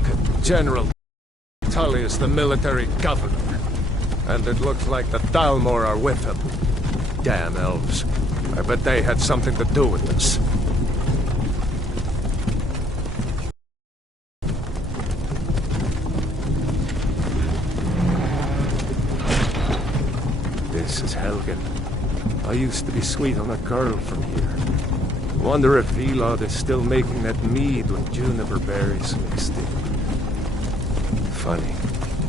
Look at General Tully is the military governor. And it looks like the Dalmor are with him. Damn elves. I bet they had something to do with this. This is Helgen. I used to be sweet on a girl from here. Wonder if Elod is still making that mead with juniper berries mixed in. Funny,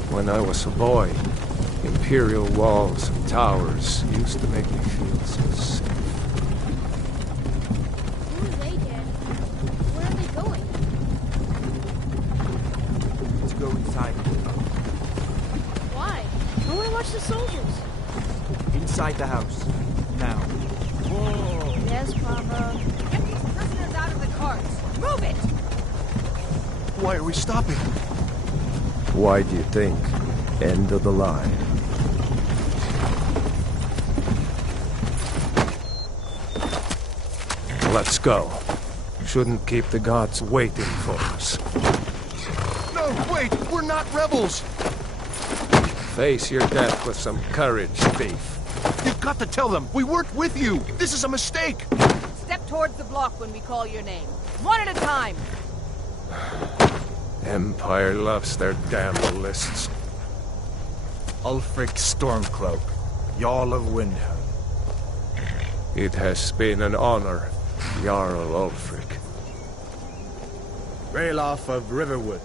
when I was a boy, imperial walls and towers used to make me feel so safe. Who are they, Dad? Where are they going? Let's go inside. Why? I want to watch the soldiers. Inside the house. Now. Whoa. Yes, Papa. Get these prisoners out of the carts. Move it! Why are we stopping? Why do you think? End of the line. Let's go. Shouldn't keep the gods waiting for us. No, wait! We're not rebels! Face your death with some courage, thief. You've got to tell them! We weren't with you! This is a mistake! Step towards the block when we call your name. One at a time. Empire loves their damn lists. Ulfric Stormcloak, Jarl of Windhelm. It has been an honor, Jarl Ulfric. Ralof of Riverwood.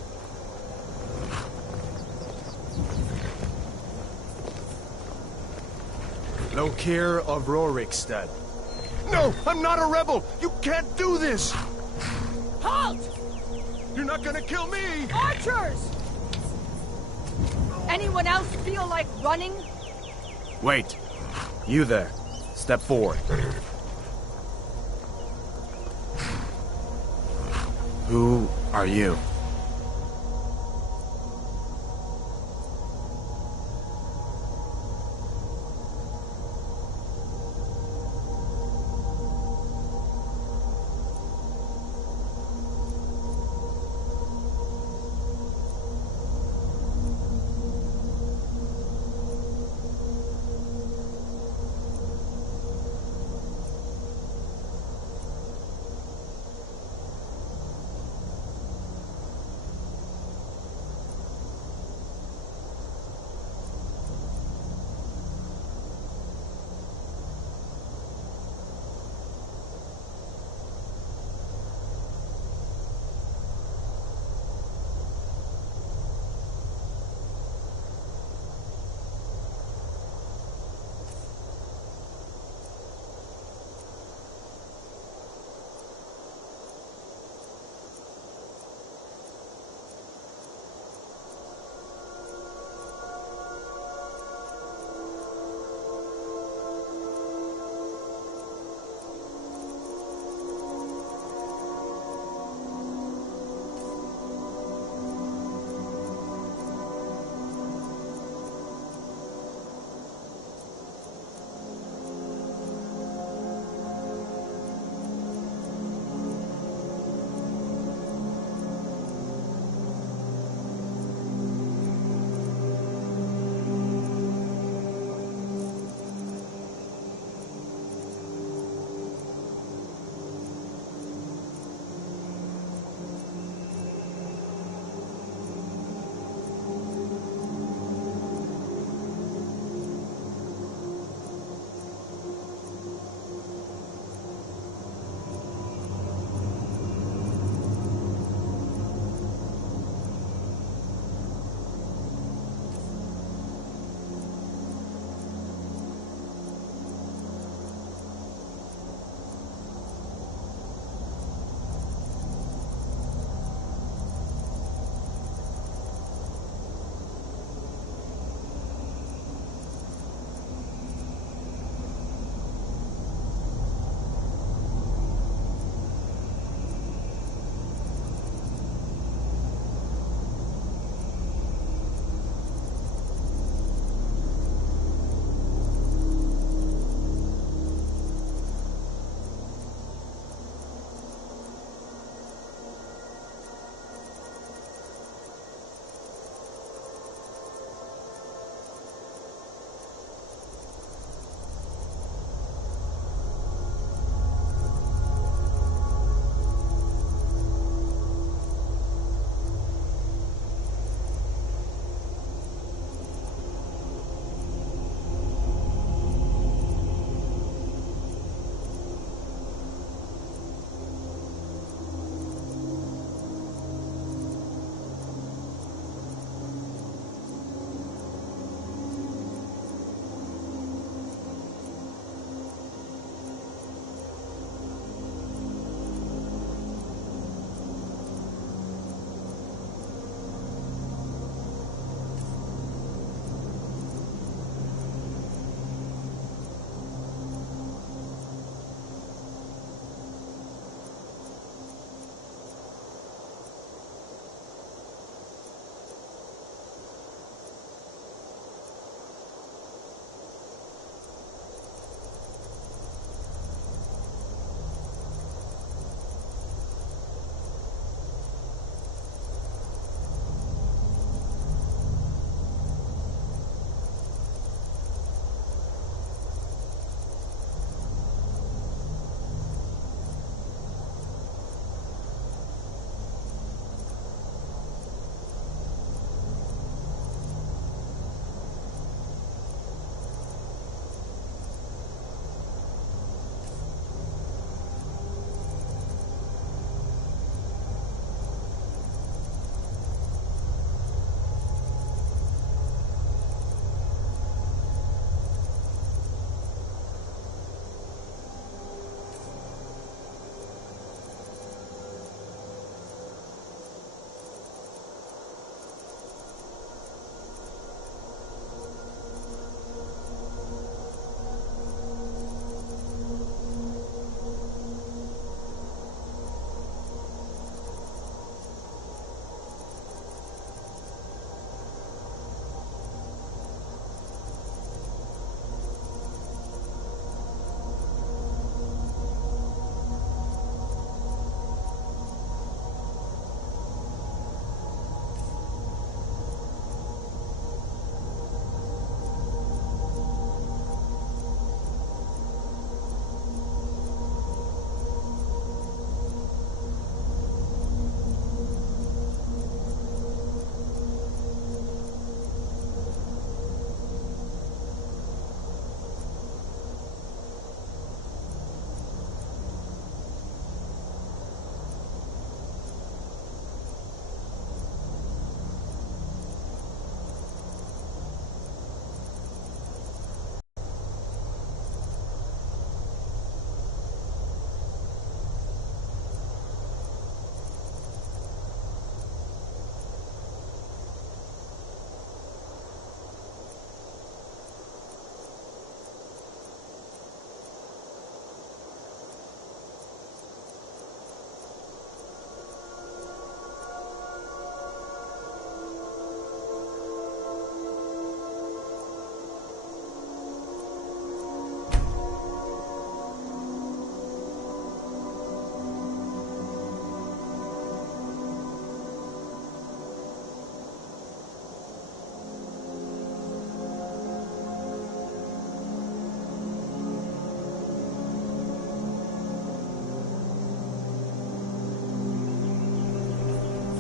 Lokir of Rorikstead. No! I'm not a rebel! You can't do this! Halt! You're not gonna kill me! Archers! Anyone else feel like running? Wait. You there. Step forward. Who are you?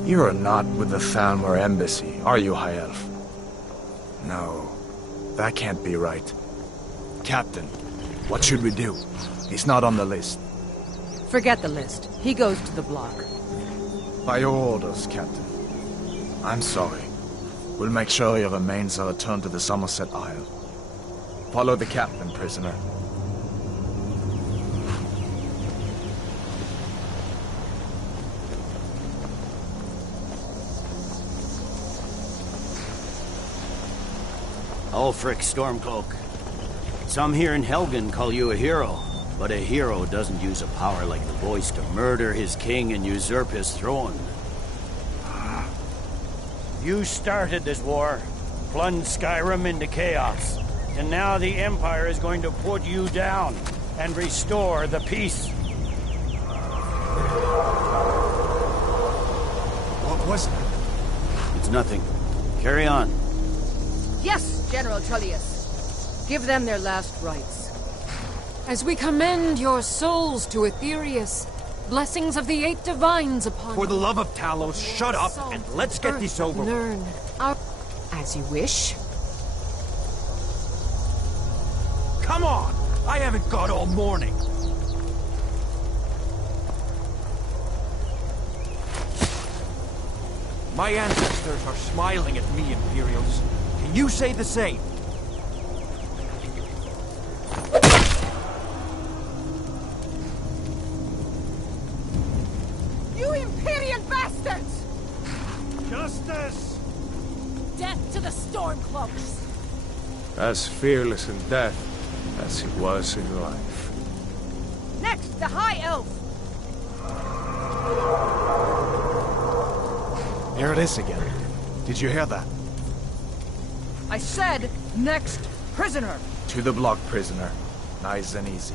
You're not with the Thalmor embassy, are you, High Elf? No, that can't be right. Captain, what should we do? He's not on the list. Forget the list. He goes to the block. By your orders, Captain. I'm sorry. We'll make sure your remains are returned to the Somerset Isle. Follow the captain, prisoner. Ulfric Stormcloak. Some here in Helgen call you a hero, but a hero doesn't use a power like the voice to murder his king and usurp his throne. You started this war, plunged Skyrim into chaos, and now the Empire is going to put you down and restore the peace. What was that? It's nothing. Carry on. Yes, General Tullius. Give them their last rites. As we commend your souls to Aetherius, blessings of the eight divines upon For the you. love of Talos, shut up Salt and let's get earth this over with. Learn our... As you wish. Come on! I haven't got all morning. My ancestors are smiling at me, Imperials. Can you say the same? You Imperial bastards! Justice! Death to the Stormcloaks! As fearless in death as he was in life. Next, the High Elf! There it is again. Did you hear that? I said, next prisoner! To the block, prisoner. Nice and easy.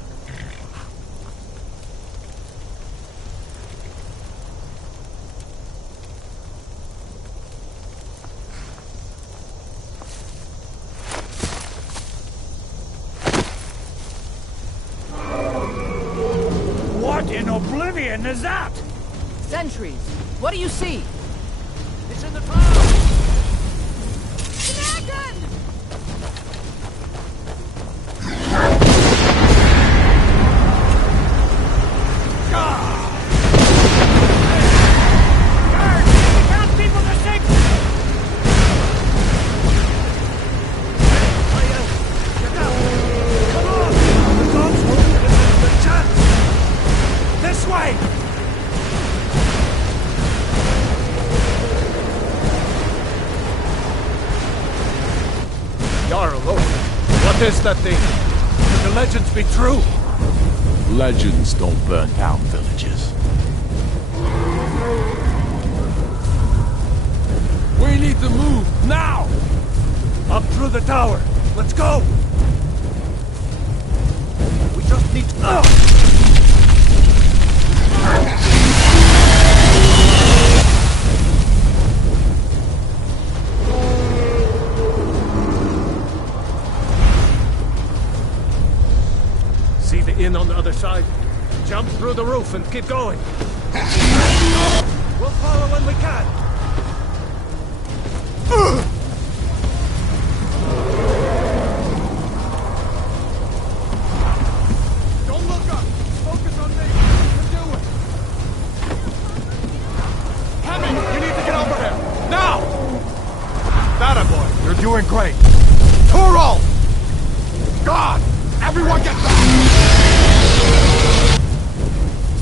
What in oblivion is that? Sentries, what do you see? It's in the town! Dragon! Jarl, what is that thing? Could the legends be true? Legends don't burn down villages. We need to move, now! Up through the tower. Let's go! We just need to... See the inn on the other side? Jump through the roof and keep going. We'll follow when we can. Don't look up. Focus on me. You can do it. Hemi, you need to get over here. Now! That boy, you're doing great. Turo! God! Everyone get back!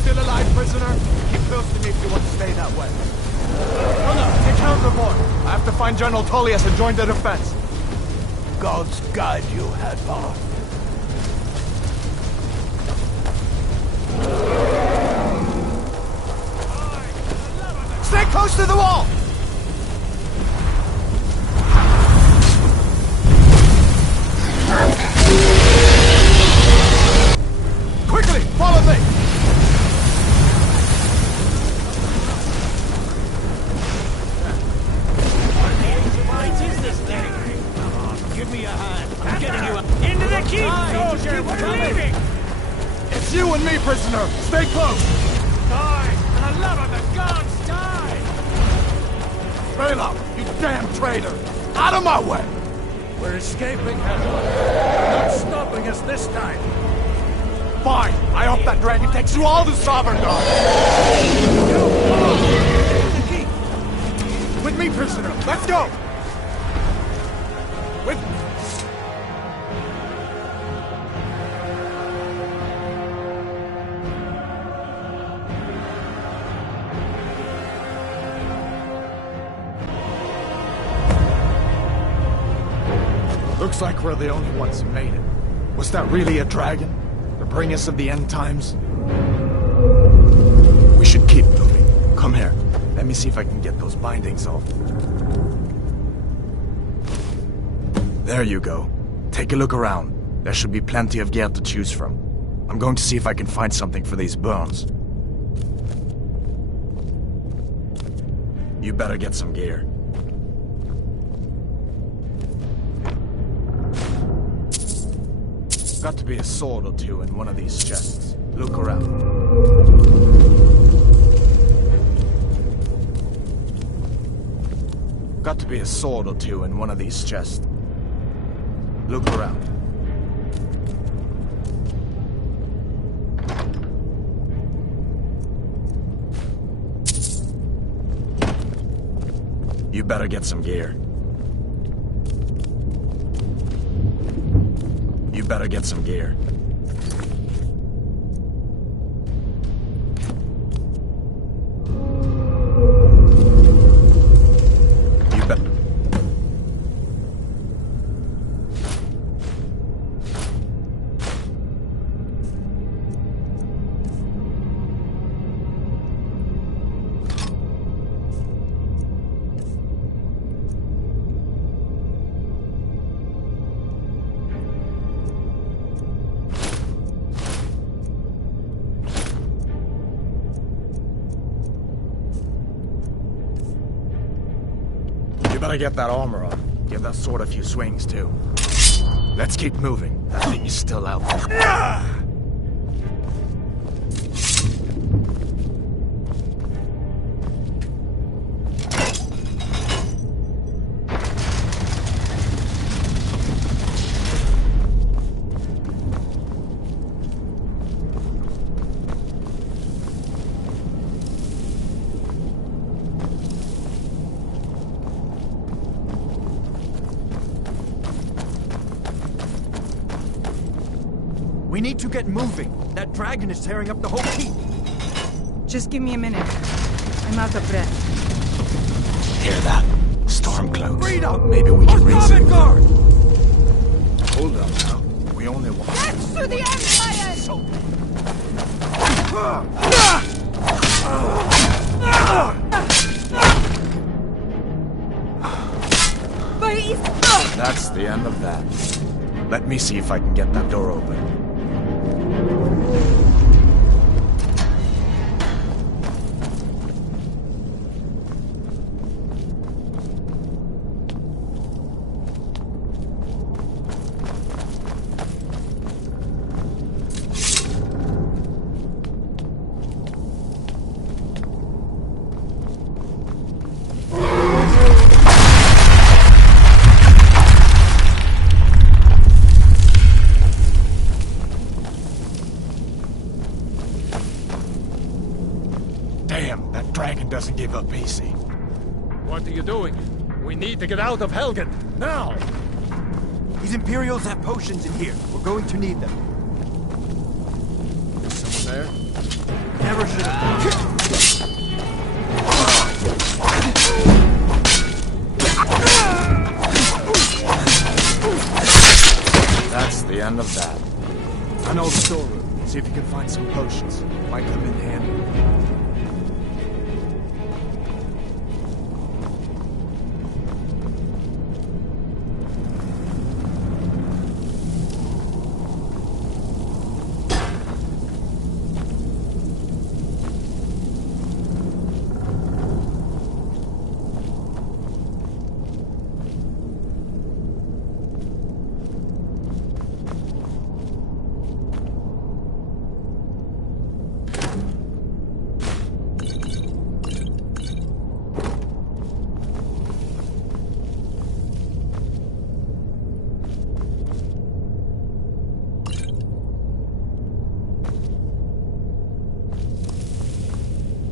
Still alive, prisoner? Keep close to me if you want to stay that way. No, get counterboard. I have to find General Tullius and join the defense. Gods guide you, Hadvar. Stay close to the wall! Quickly, follow me! Give me a hand. I'm getting you into the keep, soldier. We're leaving. It's you and me, prisoner! Stay close! Die! For the love of the gods, die! Bela, you damn traitor! Out of my way! We're escaping, Helga. They're not stopping us this time. Fine! I hope that dragon takes you all to Sovngarde! With me, prisoner! Let's go! With me! Looks like we're the only ones who made it. Was that really a dragon? The bringers of the end times? We should keep moving. Come here. Let me see if I can get those bindings off. There you go. Take a look around. There should be plenty of gear to choose from. I'm going to see if I can find something for these burns. You better get some gear. Got to be a sword or two in one of these chests. Look around. Got to be a sword or two in one of these chests. Look around. You better get some gear. You better get some gear. You bet. You better get that armor on. Give that sword a few swings, too. Let's keep moving. That thing is still out there. We need to get moving. That dragon is tearing up the whole keep. Just give me a minute. I'm out of breath. Hear that? Stormcloaks. Freedom! Maybe we can reach them. Guard! Hold up now. We only want... That's to the Empire! That's the end of that. Let me see if I can get that door open. Damn, that dragon doesn't give up easy. What are you doing? We need to get out of Helgen, now! These Imperials have potions in here. We're going to need them. Is someone there? Never should have done. That's the end of that. I know the storeroom. See if you can find some potions. Might come in handy.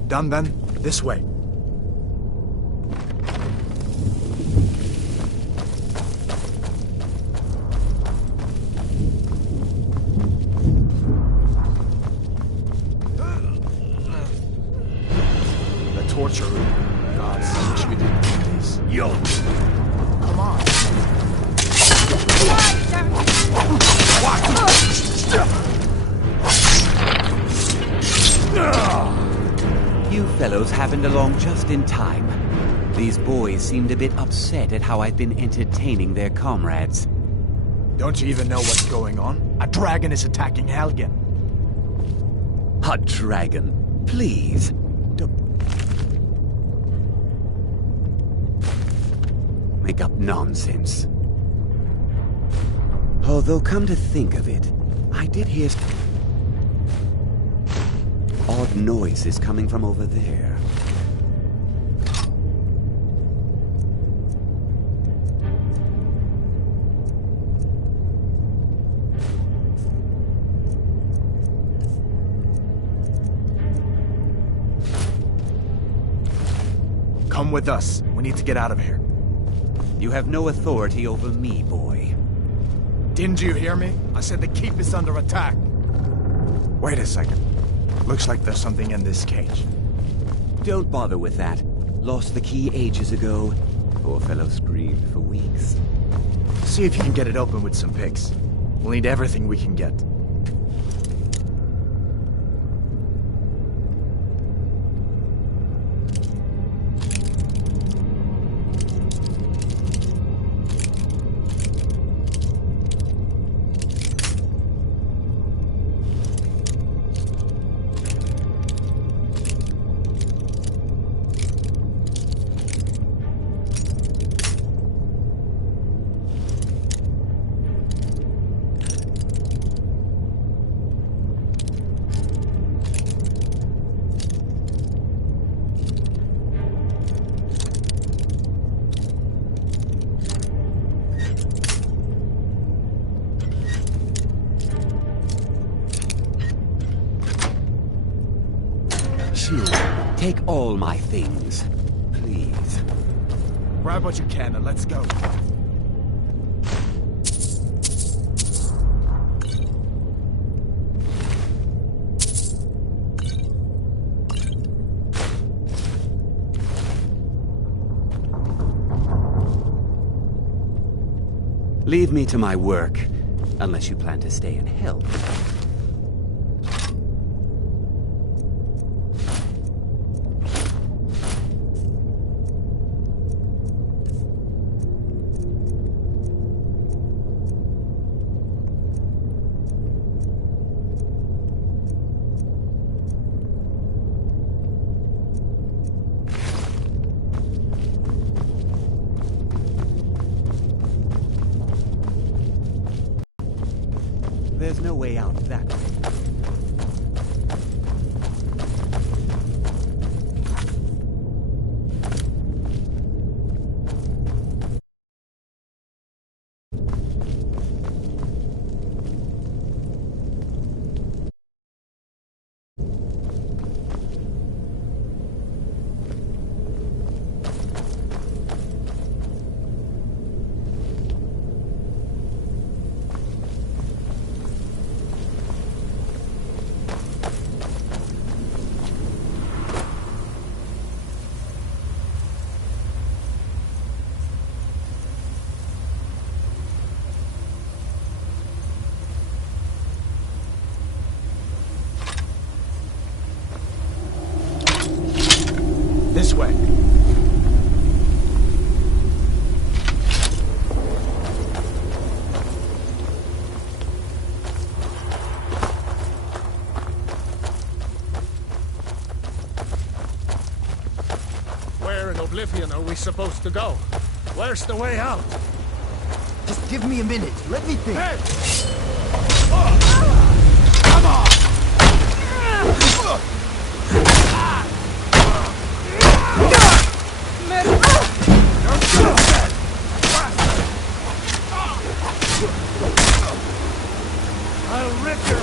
Done then? This way. The torture room. God, I wish we didn't do this. Yo! Come on. You fellows happened along just in time. These boys seemed a bit upset at how I'd been entertaining their comrades. Don't you even know what's going on? A dragon is attacking Helgen. A dragon, please. Don't make up nonsense. Although, come to think of it, I did hear odd noises coming from over there. Come with us. We need to get out of here. You have no authority over me, boy. Didn't you hear me? I said the keep is under attack. Wait a second. Looks like there's something in this cage. Don't bother with that. Lost the key ages ago. Poor fellow screamed for weeks. See if you can get it open with some picks. We'll need everything we can get. Take all my things, please. Grab what you can and let's go. Leave me to my work, unless you plan to stay and help. There's no way out that way. This way. Where in Oblivion are we supposed to go? Where's the way out? Just give me a minute. Let me think. Hey! Come on! I'll rip your...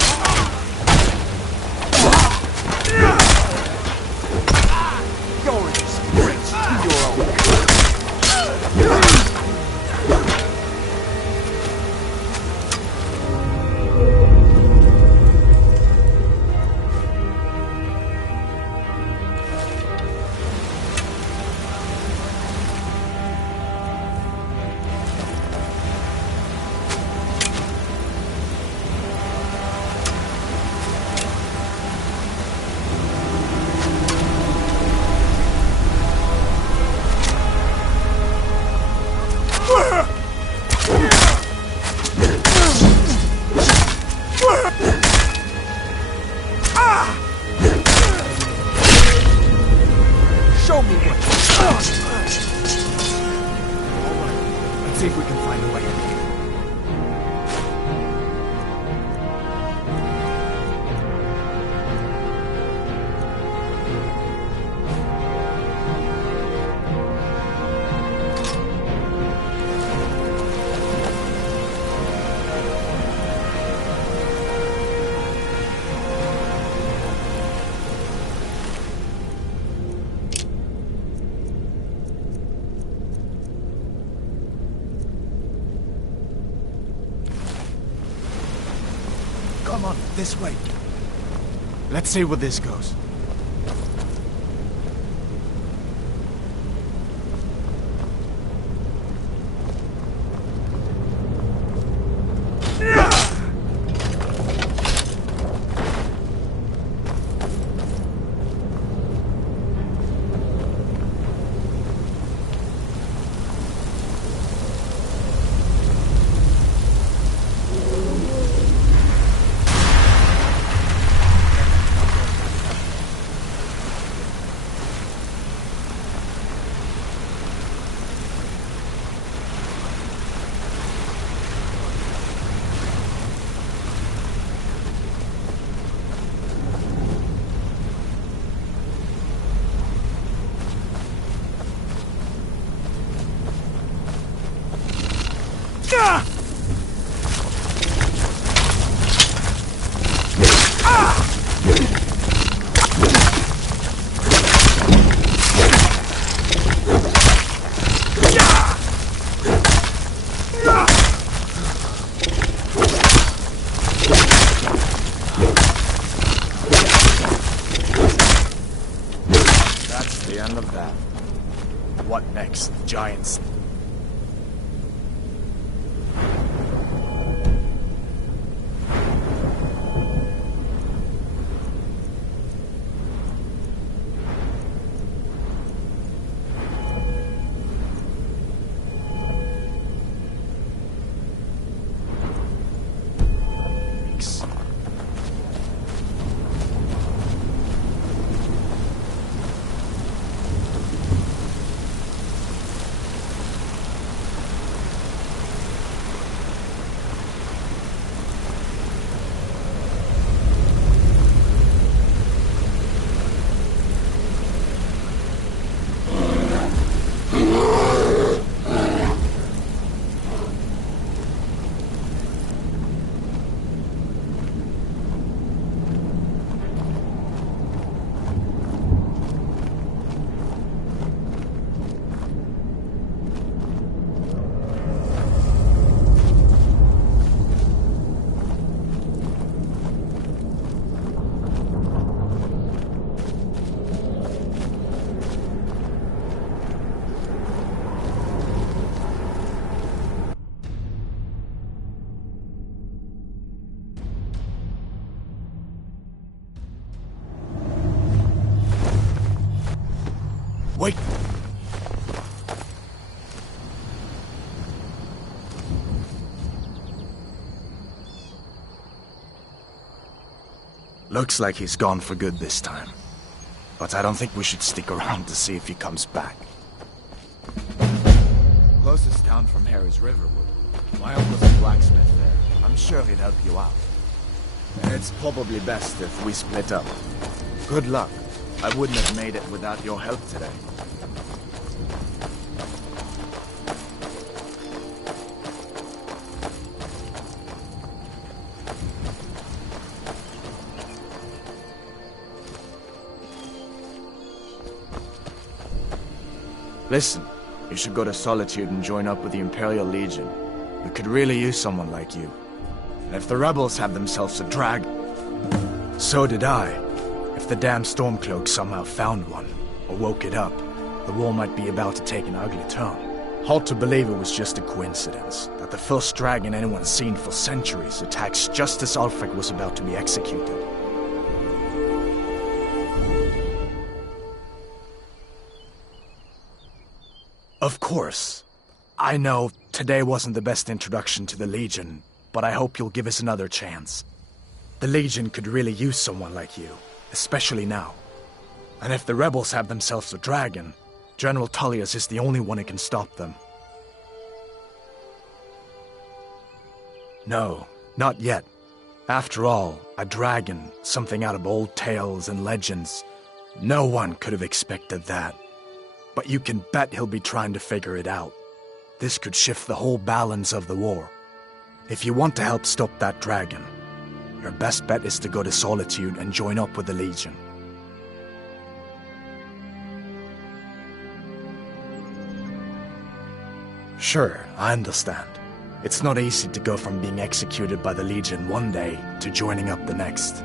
see if we can find a way in. Come on, this way. Let's see where this goes. That's the end of that. What next, giants? Wait! Looks like he's gone for good this time. But I don't think we should stick around to see if he comes back. Closest town from here is Riverwood. My uncle's a blacksmith there. I'm sure he'd help you out. It's probably best if we split up. Good luck. I wouldn't have made it without your help today. Listen, you should go to Solitude and join up with the Imperial Legion. We could really use someone like you. And if the rebels have themselves a dragon, so did I. If the damn Stormcloak somehow found one, or woke it up, the war might be about to take an ugly turn. Hard to believe it was just a coincidence, that the first dragon anyone's seen for centuries attacks just as Ulfric was about to be executed. Of course. I know today wasn't the best introduction to the Legion, but I hope you'll give us another chance. The Legion could really use someone like you, especially now. And if the rebels have themselves a dragon, General Tullius is the only one who can stop them. No, not yet. After all, a dragon, something out of old tales and legends. No one could have expected that. But you can bet he'll be trying to figure it out. This could shift the whole balance of the war. If you want to help stop that dragon, your best bet is to go to Solitude and join up with the Legion. Sure, I understand. It's not easy to go from being executed by the Legion one day to joining up the next.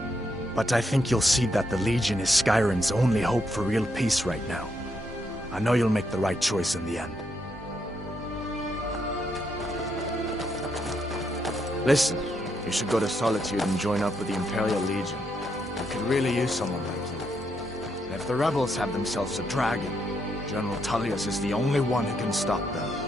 But I think you'll see that the Legion is Skyrim's only hope for real peace right now. I know you'll make the right choice in the end. Listen, you should go to Solitude and join up with the Imperial Legion. We could really use someone like you. And if the rebels have themselves a dragon, General Tullius is the only one who can stop them.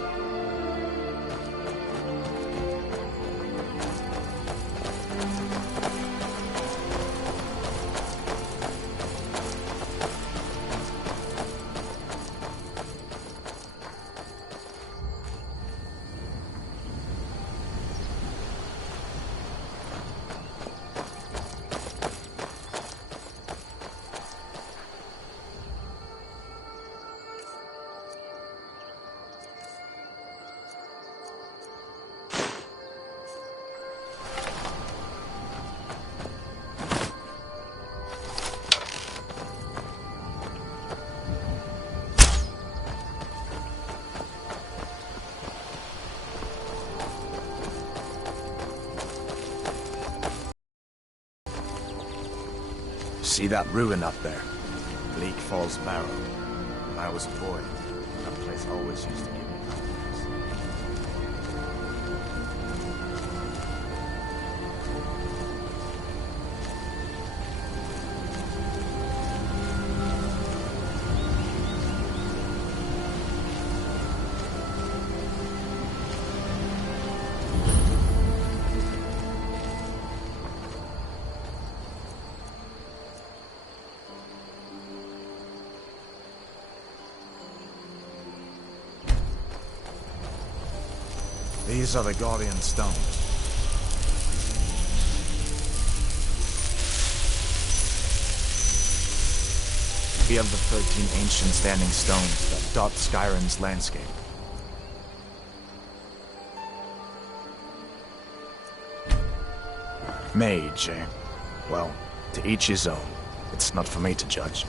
See that ruin up there? Bleak Falls Barrow. When I was a boy, that place always used to give me nightmares. These are the Guardian Stones. We have the 13 ancient standing stones that dot Skyrim's landscape. Mage, eh? Well, to each his own. It's not for me to judge.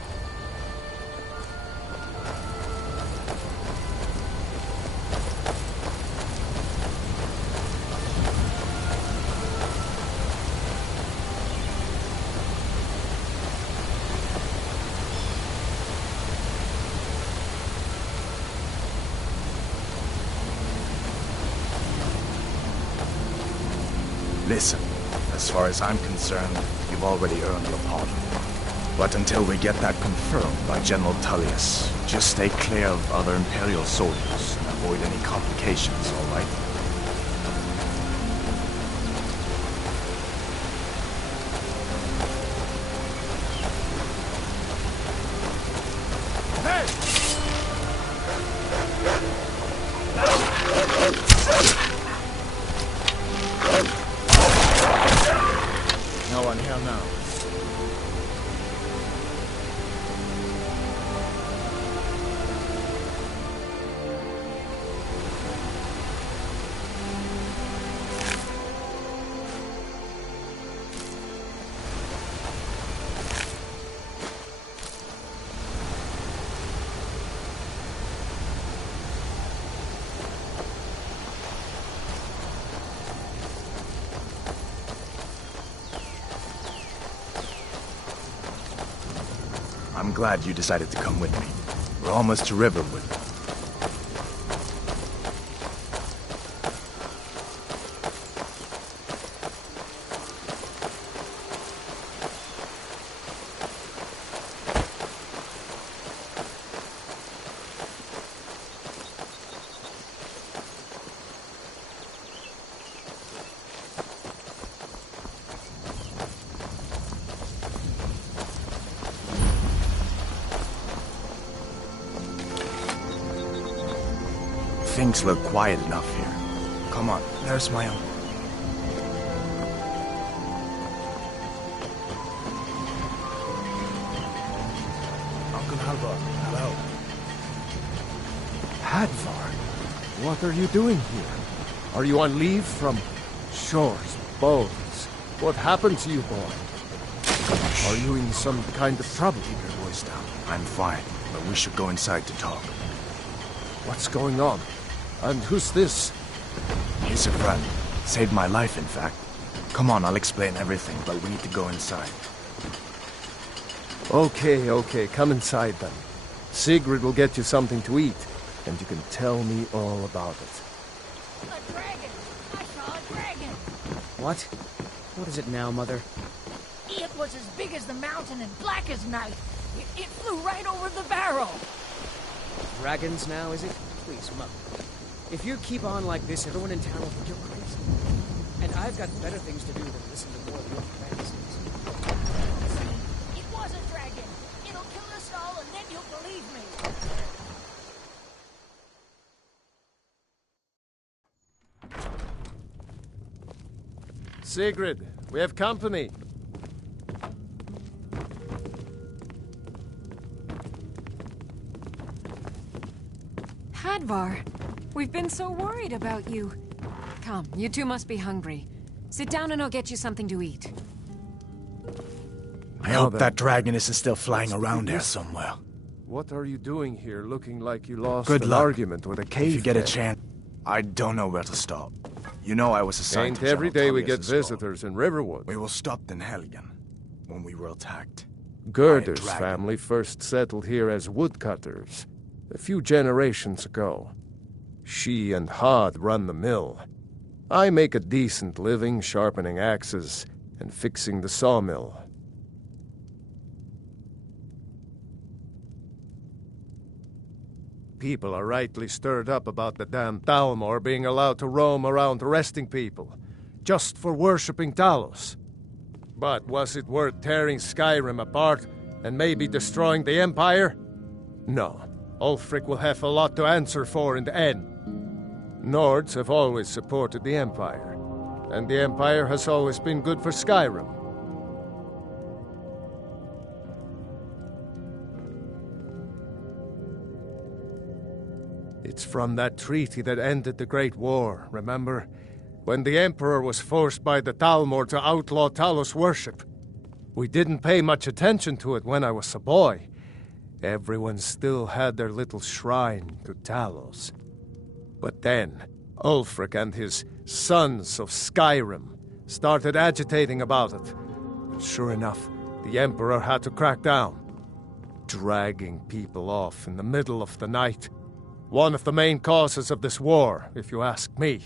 Listen, as far as I'm concerned, you've already earned your pardon. But until we get that confirmed by General Tullius, just stay clear of other Imperial soldiers and avoid any complications, all right? No one here now. I'm glad you decided to come with me. We're almost to Riverwood. Things look quiet enough here. Come on, there's my uncle. Halvor, hello. Hadvar, what are you doing here? Are you on leave from shores, bones? What happened to you, boy? Are you in some kind of trouble? Keep your voice down. I'm fine, but we should go inside to talk. What's going on? And who's this? He's a friend. Saved my life, in fact. Come on, I'll explain everything, but we need to go inside. Okay, come inside then. Sigrid will get you something to eat, and you can tell me all about it. A dragon! I saw a dragon! What? What is it now, Mother? It was as big as the mountain and black as night. It flew right over the barrel. Dragons now, is it? Please, Mother. If you keep on like this, everyone in town will think you're crazy. And I've got better things to do than listen to more of your fantasies. It was a dragon. It'll kill us all, and then you'll believe me. Sigrid, we have company. Hadvar, we've been so worried about you. Come, you two must be hungry. Sit down and I'll get you something to eat. I hope that dragoness is still flying around here somewhere. What are you doing here looking like you lost Good an luck. argument with a cave? If you get a head? chance, I don't know where to stop. You know I was assigned Ain't to every General day we get Tullius's role. visitors in Riverwood. We were stopped in Helgen when we were attacked. Gerder's dragon. family first settled here as woodcutters a few generations ago. She and Hod run the mill. I make a decent living sharpening axes and fixing the sawmill. People are rightly stirred up about the damn Thalmor being allowed to roam around arresting people, just for worshipping Talos. But was it worth tearing Skyrim apart and maybe destroying the Empire? No. Ulfric will have a lot to answer for in the end. Nords have always supported the Empire, and the Empire has always been good for Skyrim. It's from that treaty that ended the Great War, remember? When the Emperor was forced by the Thalmor to outlaw Talos worship. We didn't pay much attention to it when I was a boy. Everyone still had their little shrine to Talos. But then, Ulfric and his Sons of Skyrim started agitating about it. And sure enough, the Emperor had to crack down. Dragging people off in the middle of the night. One of the main causes of this war, if you ask me.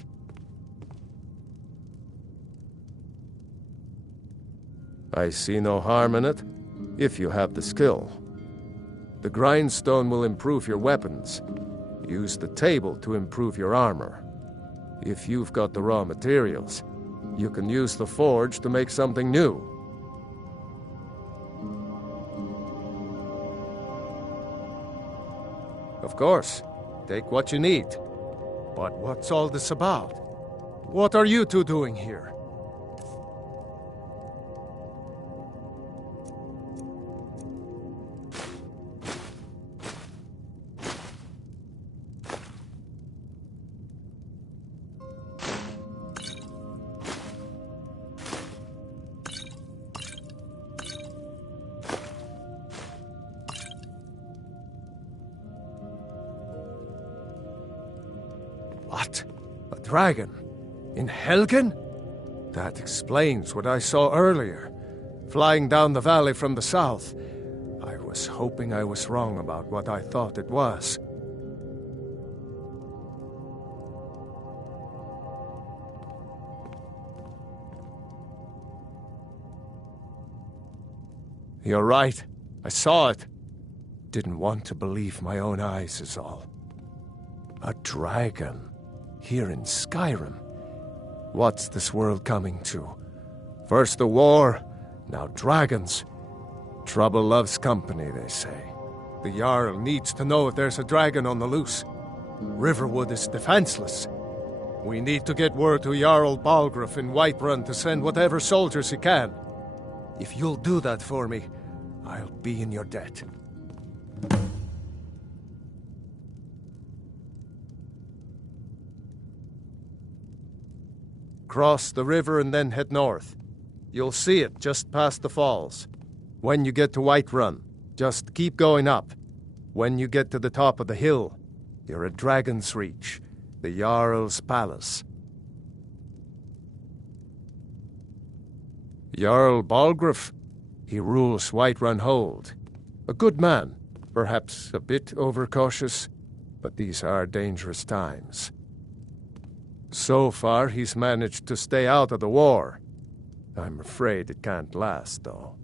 I see no harm in it, if you have the skill. The grindstone will improve your weapons. Use the table to improve your armor. If you've got the raw materials, you can use the forge to make something new. Of course, take what you need. But what's all this about? What are you two doing here? What? A dragon? In Helgen? That explains what I saw earlier, flying down the valley from the south. I was hoping I was wrong about what I thought it was. You're right. I saw it. Didn't want to believe my own eyes is all. A dragon. Here in Skyrim. What's this world coming to? First the war, now dragons. Trouble loves company, they say. The Jarl needs to know if there's a dragon on the loose. Riverwood is defenseless. We need to get word to Jarl Balgruuf in Whiterun to send whatever soldiers he can. If you'll do that for me, I'll be in your debt. Cross the river and then head north. You'll see it just past the falls. When you get to Whiterun, just keep going up. When you get to the top of the hill, you're at Dragon's Reach, the Jarl's Palace. Jarl Balgruuf, he rules Whiterun Hold. A good man, perhaps a bit overcautious, but these are dangerous times. So far, he's managed to stay out of the war. I'm afraid it can't last, though.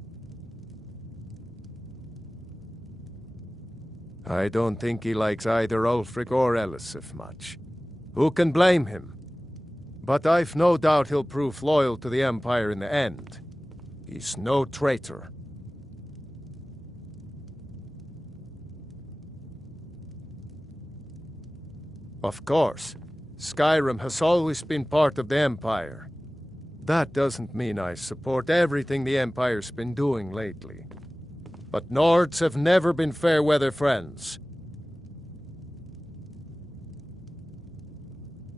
I don't think he likes either Ulfric or Elisif much. Who can blame him? But I've no doubt he'll prove loyal to the Empire in the end. He's no traitor. Of course, Skyrim has always been part of the Empire. That doesn't mean I support everything the Empire's been doing lately. But Nords have never been fair-weather friends.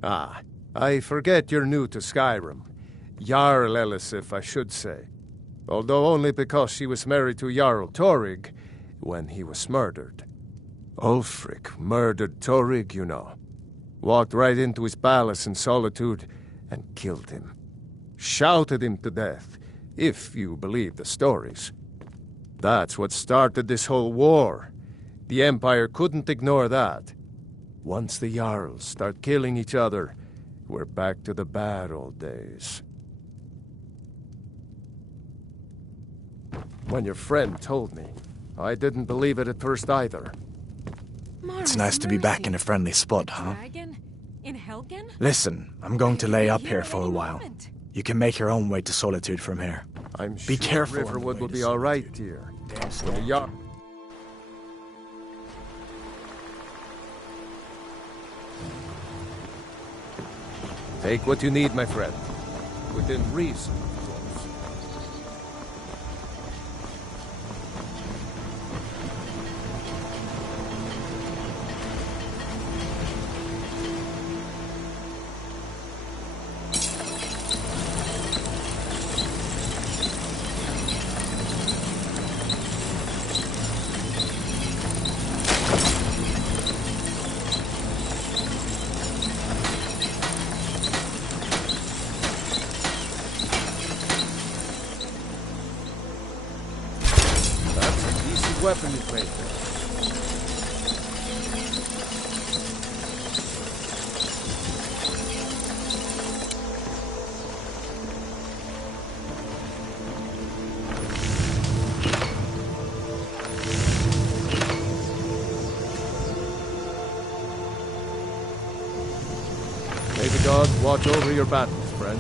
Ah, I forget you're new to Skyrim. Jarl Elisif, I should say. Although only because she was married to Jarl Torrig when he was murdered. Ulfric murdered Torrig, you know. Walked right into his palace in Solitude and killed him. Shouted him to death, if you believe the stories. That's what started this whole war. The Empire couldn't ignore that. Once the Jarls start killing each other, we're back to the bad old days. When your friend told me, I didn't believe it at first either. It's nice to be back in a friendly spot, huh? Dragon? In Helgen? Listen, I'm going to lay up here for a while. You can make your own way to Solitude from here. I'm Be sure careful. Riverwood will be all right, dear. When the Jarl... Take what you need, my friend. Within reason, of course. Weapon is made there. May the gods watch over your battles, friend.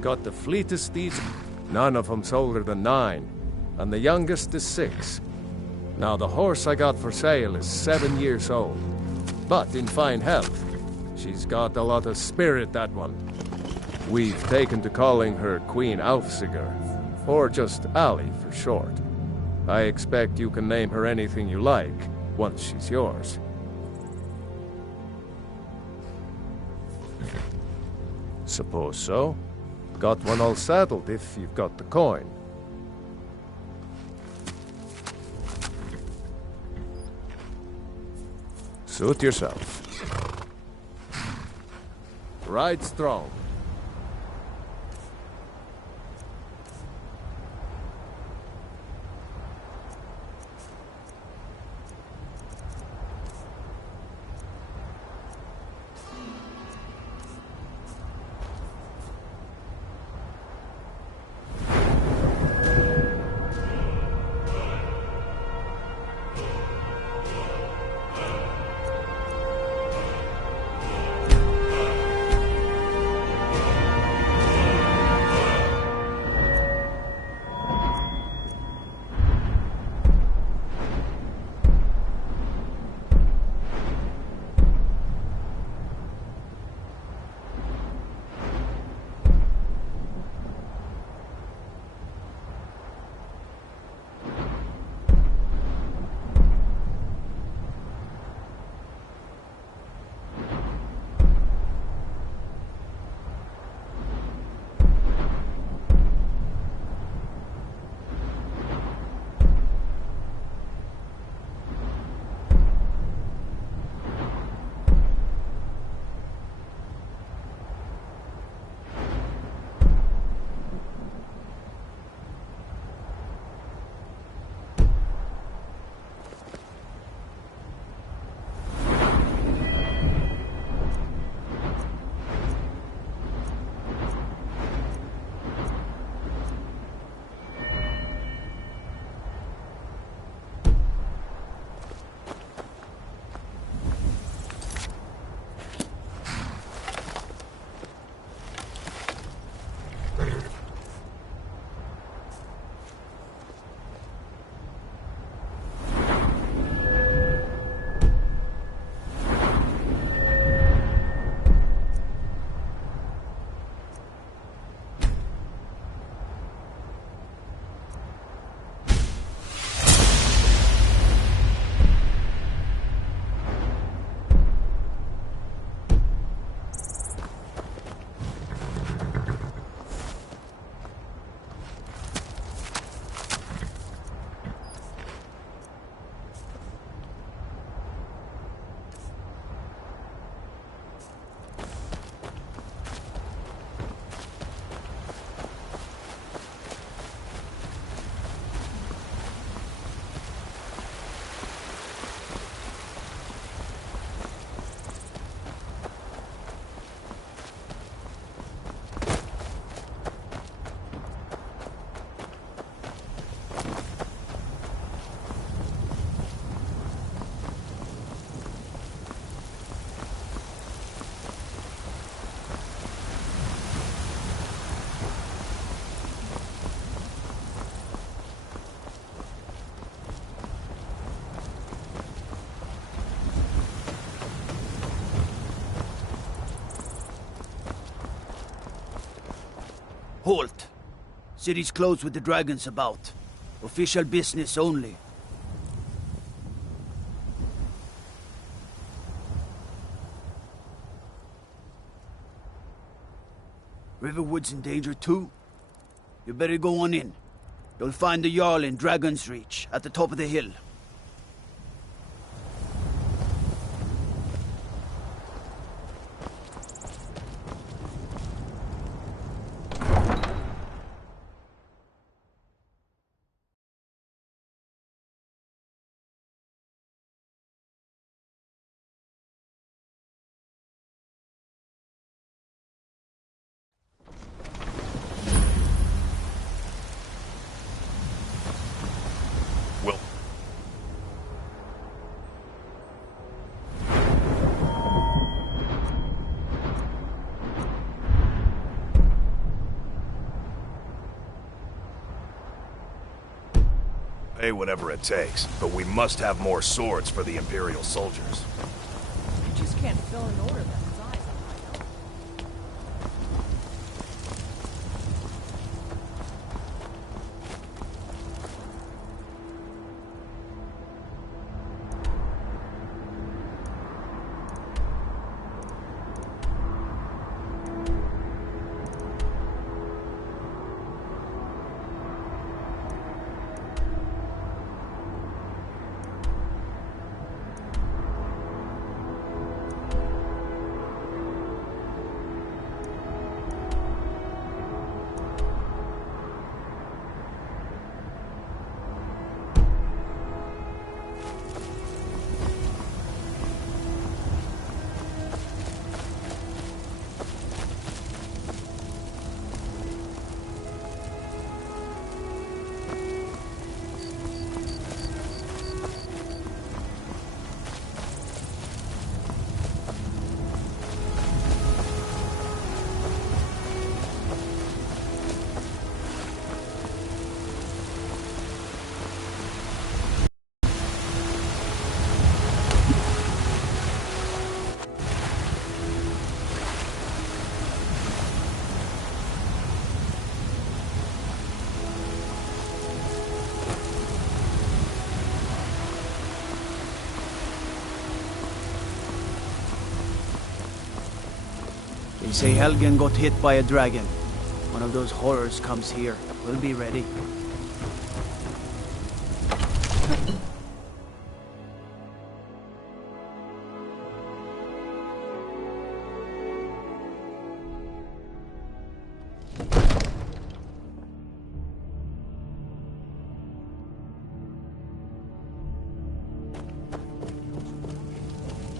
Got the fleetest steeds. None of them's older than 9, and the youngest is 6. Now, the horse I got for sale is 7 years old, but in fine health. She's got a lot of spirit, that one. We've taken to calling her Queen Alfsiger, or just Ali for short. I expect you can name her anything you like, once she's yours. Suppose so. Got one all saddled if you've got the coin. Suit yourself. Ride strong. Halt! City's closed with the dragons about. Official business only. Riverwood's in danger too? You better go on in. You'll find the Jarl in Dragon's Reach, at the top of the hill. Pay whatever it takes, but we must have more swords for the Imperial soldiers. You just can't fill an order that size on my own. They say Helgen got hit by a dragon. One of those horrors comes here. We'll be ready.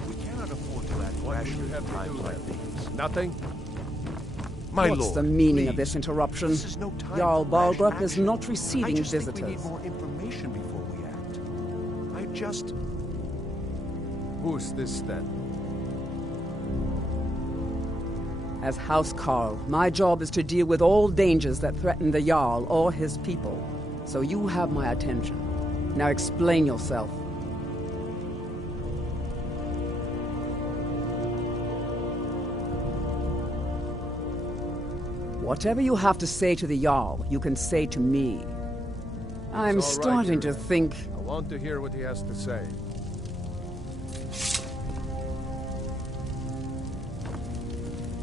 We cannot afford to act rashly at times like these. Nothing? My What's lord, the meaning of please. this interruption? This is no time Jarl for rash Balgrup is action. not receiving I just visitors. think we need more information before we act. I just... Who's this then? As House Carl, my job is to deal with all dangers that threaten the Jarl or his people. So you have my attention. Now explain yourself. Whatever you have to say to the Jarl, you can say to me. I'm It's all right, starting to Jarl. think... I want to hear what he has to say.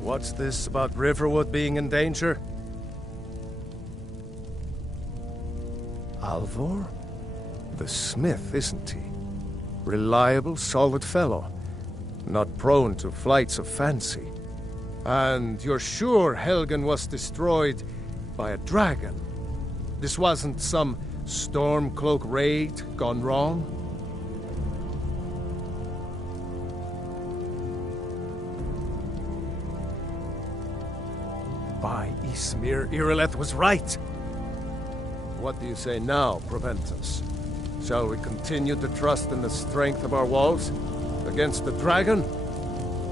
What's this about Riverwood being in danger? Alvor? The smith, isn't he? Reliable, solid fellow. Not prone to flights of fancy. And you're sure Helgen was destroyed by a dragon? This wasn't some Stormcloak raid gone wrong? By Ismir, Irileth was right. What do you say now, Proventus? Shall we continue to trust in the strength of our walls against the dragon?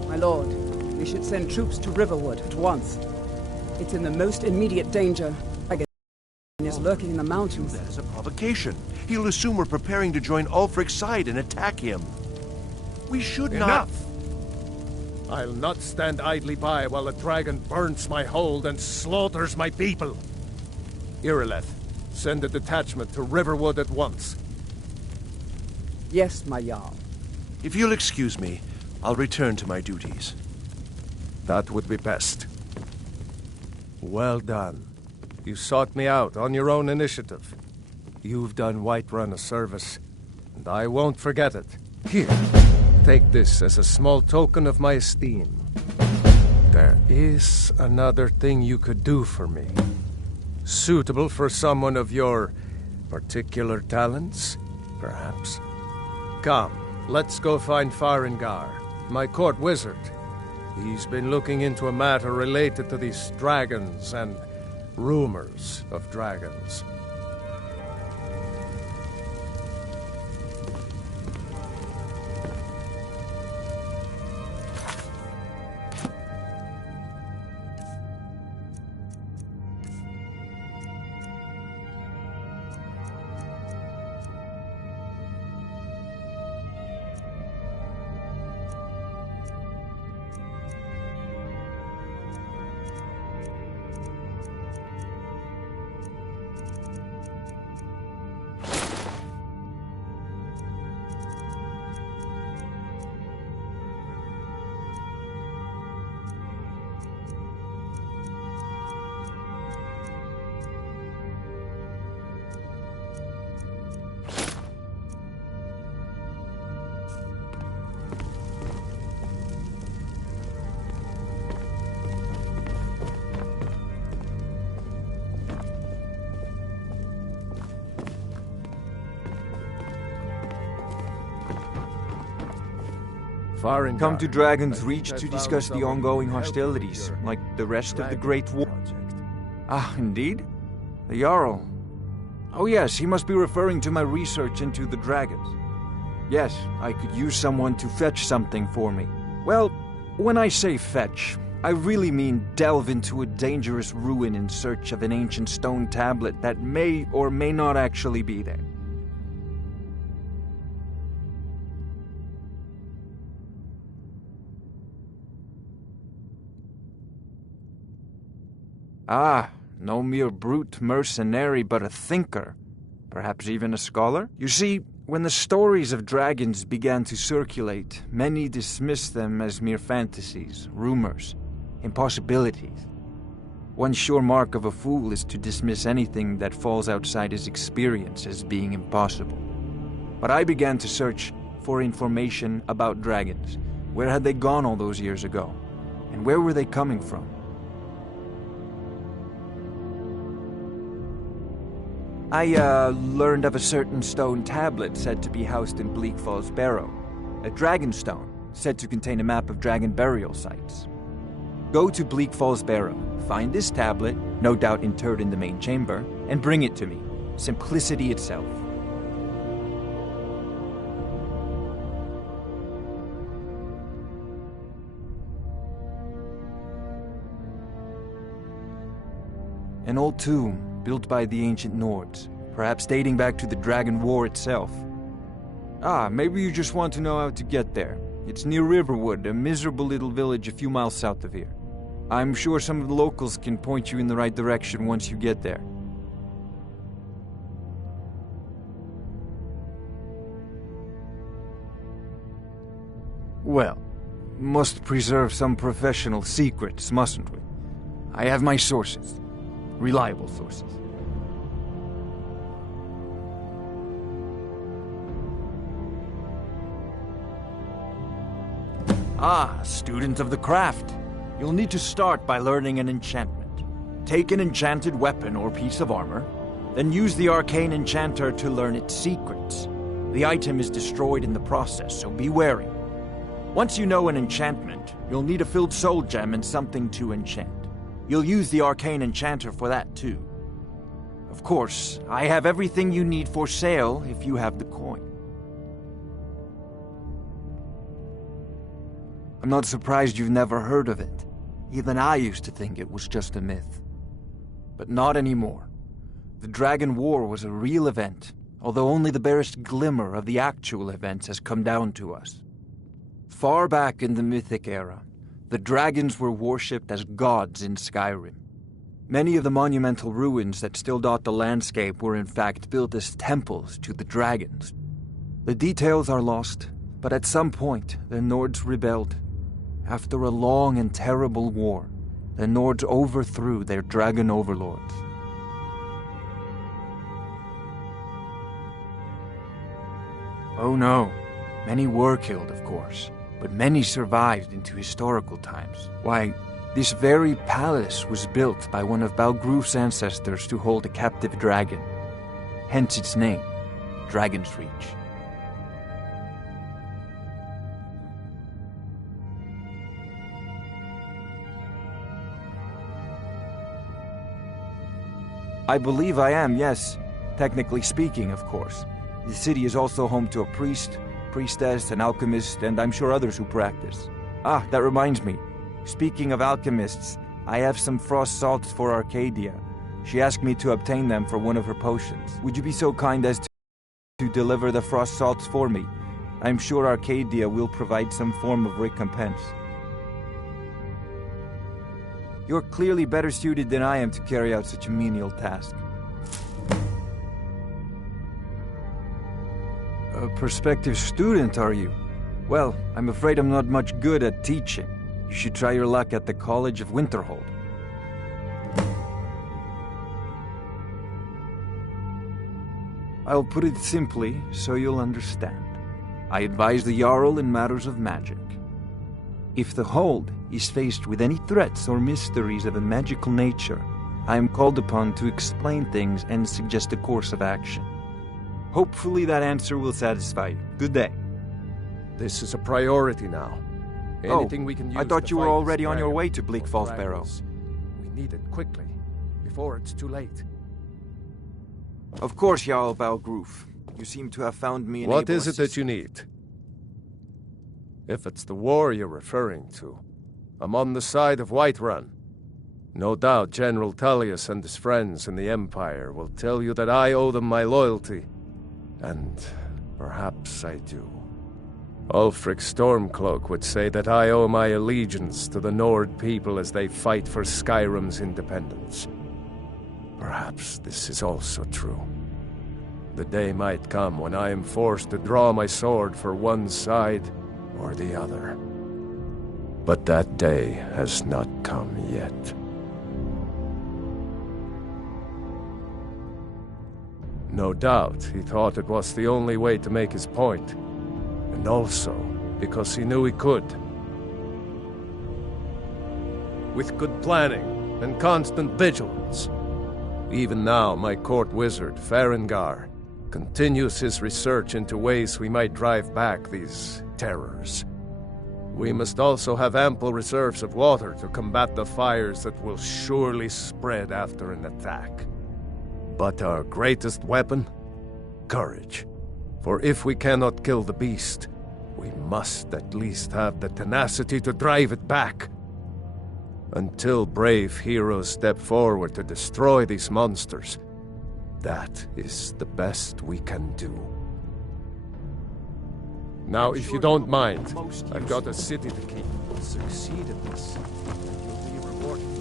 My lord, we should send troops to Riverwood at once. It's in the most immediate danger. Dragon is lurking in the mountains. That is a provocation. He'll assume we're preparing to join Ulfric's side and attack him. We should not... Enough! I'll not stand idly by while the dragon burns my hold and slaughters my people. Irileth, send a detachment to Riverwood at once. Yes, my Jarl. If you'll excuse me, I'll return to my duties. That would be best. Well done. You sought me out on your own initiative. You've done Whiterun a service, and I won't forget it. Here, take this as a small token of my esteem. There is another thing you could do for me. Suitable for someone of your particular talents, perhaps. Come, let's go find Farengar, my court wizard. He's been looking into a matter related to these dragons and rumors of dragons. Come to Dragon's Reach to discuss the ongoing hostilities, like the rest of the Great War. Ah, indeed? The Jarl. Oh yes, he must be referring to my research into the dragons. Yes, I could use someone to fetch something for me. Well, when I say fetch, I really mean delve into a dangerous ruin in search of an ancient stone tablet that may or may not actually be there. Ah, no mere brute mercenary, but a thinker. Perhaps even a scholar? You see, when the stories of dragons began to circulate, many dismissed them as mere fantasies, rumors, impossibilities. One sure mark of a fool is to dismiss anything that falls outside his experience as being impossible. But I began to search for information about dragons. Where had they gone all those years ago? And where were they coming from? I learned of a certain stone tablet said to be housed in Bleak Falls Barrow. A dragon stone, said to contain a map of dragon burial sites. Go to Bleak Falls Barrow, find this tablet, no doubt interred in the main chamber, and bring it to me. Simplicity itself. An old tomb, built by the ancient Nords, perhaps dating back to the Dragon War itself. Ah, maybe you just want to know how to get there. It's near Riverwood, a miserable little village a few miles south of here. I'm sure some of the locals can point you in the right direction once you get there. Well, must preserve some professional secrets, mustn't we? I have my sources. Reliable sources. Ah, student of the craft. You'll need to start by learning an enchantment. Take an enchanted weapon or piece of armor, then use the arcane enchanter to learn its secrets. The item is destroyed in the process, so be wary. Once you know an enchantment, you'll need a filled soul gem and something to enchant. You'll use the arcane enchanter for that too. Of course, I have everything you need for sale if you have the coin. I'm not surprised you've never heard of it. Even I used to think it was just a myth. But not anymore. The Dragon War was a real event, although only the barest glimmer of the actual events has come down to us. Far back in the Mythic era, the dragons were worshipped as gods in Skyrim. Many of the monumental ruins that still dot the landscape were in fact built as temples to the dragons. The details are lost, but at some point the Nords rebelled. After a long and terrible war, the Nords overthrew their dragon overlords. Oh no, many were killed, of course. But many survived into historical times. Why, this very palace was built by one of Balgruf's ancestors to hold a captive dragon. Hence its name, Dragon's Reach. I believe I am, yes. Technically speaking, of course. The city is also home to a priest, priestess, an alchemist, and I'm sure others who practice. Ah, that reminds me. Speaking of alchemists, I have some frost salts for Arcadia. She asked me to obtain them for one of her potions. Would you be so kind as to deliver the frost salts for me? I'm sure Arcadia will provide some form of recompense. You're clearly better suited than I am to carry out such a menial task. A prospective student, are you? Well, I'm afraid I'm not much good at teaching. You should try your luck at the College of Winterhold. I'll put it simply so you'll understand. I advise the Jarl in matters of magic. If the Hold is faced with any threats or mysteries of a magical nature, I am called upon to explain things and suggest a course of action. Hopefully that answer will satisfy you. Good day. This is a priority now. Anything we can use I thought to you were fight already this on your dragon way to Bleak or Falls Barrow. dragons. We need it quickly, before it's too late. Of course, Jarl Balgroof. You seem to have found me an What able is it that you need? If it's the war you're referring to, I'm on the side of Whiterun. No doubt General Tullius and his friends in the Empire will tell you that I owe them my loyalty. And perhaps I do. Ulfric Stormcloak would say that I owe my allegiance to the Nord people as they fight for Skyrim's independence. Perhaps this is also true. The day might come when I am forced to draw my sword for one side or the other. But that day has not come yet. No doubt he thought it was the only way to make his point. And also because he knew he could. With good planning and constant vigilance. Even now, my court wizard, Farengar, continues his research into ways we might drive back these terrors. We must also have ample reserves of water to combat the fires that will surely spread after an attack. But our greatest weapon? Courage. For if we cannot kill the beast, we must at least have the tenacity to drive it back. Until brave heroes step forward to destroy these monsters, that is the best we can do. Now, if you don't mind, I've got a city to keep. Succeed at this, and you'll be rewarded.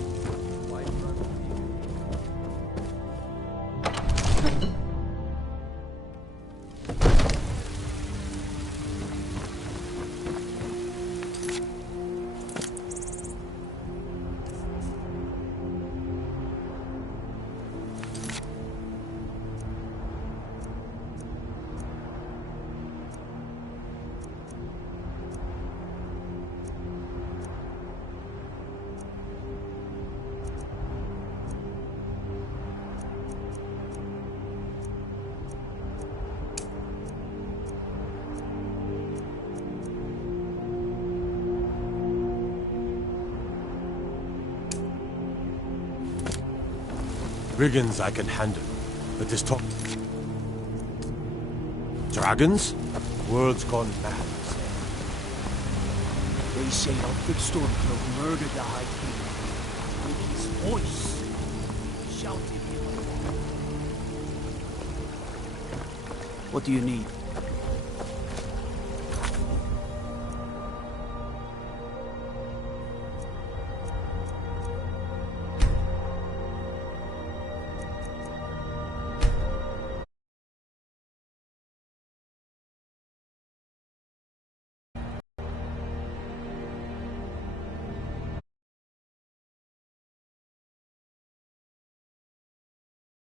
Brigands I can handle, but this talk... Dragons? World's gone mad. They say Ulfric Stormcloak murdered the High King. With his voice, shouted him. What do you need?